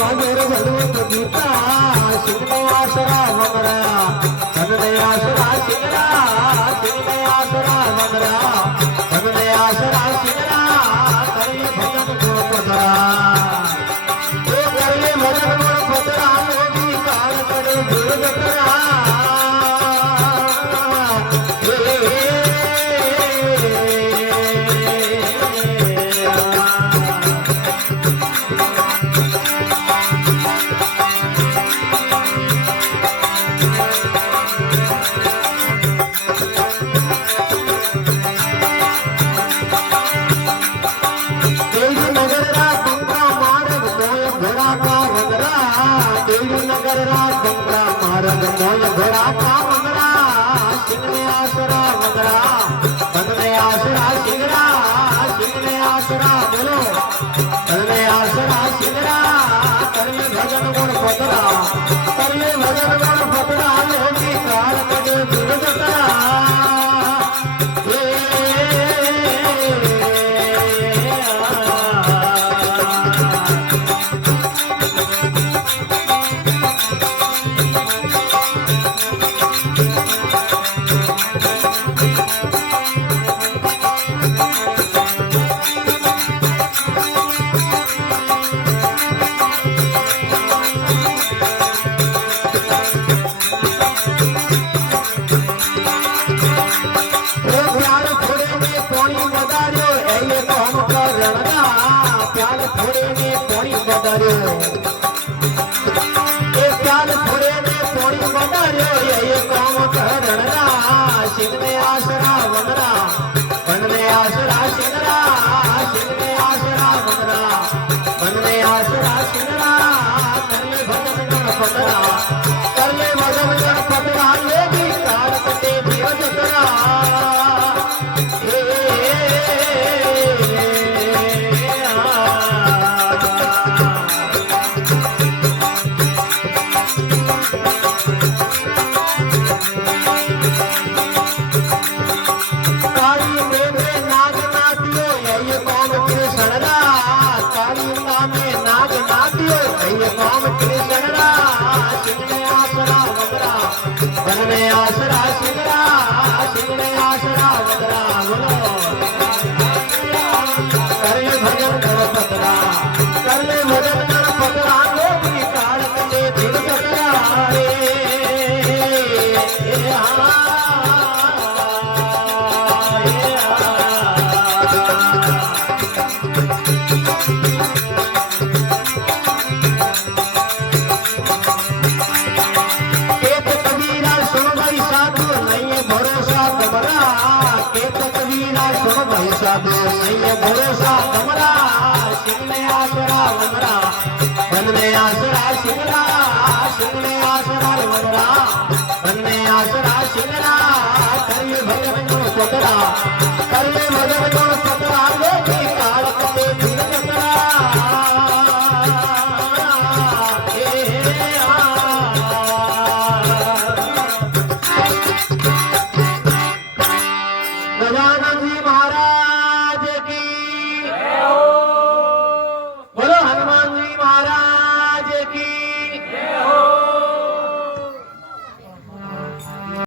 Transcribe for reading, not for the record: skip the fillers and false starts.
वगैरह भगवत गीता सिंह आसरा वगरा धन आसरा सिंगरा सिंह आसरा वगरा धन आसरा सिंगरा करिए भजन गुण पतरा तो करिए भजन गुण पतरा मोदी काल करे दुर्गतरा मोय घोड़ा का मंगरा सिंह ने आसरा मंगरा बन में आसरा सिंगरा सिंह ने आसरा बोलो बन में आसरा सिंगरा कर ले भजन गुण पतरा कर ले भजन गुण पतरा योगी काल कटे दुर्गतरा आसरा वगरा बन में आसरा सिंगरा सिंह में आसरा वगरा बन में आसरा सिंगरा कर ले भजन गुण पतरा कर ले भजन गुण पतरा योगी काल कटे दुर्गतरा नाग नाटियो नाग नाटियो नाग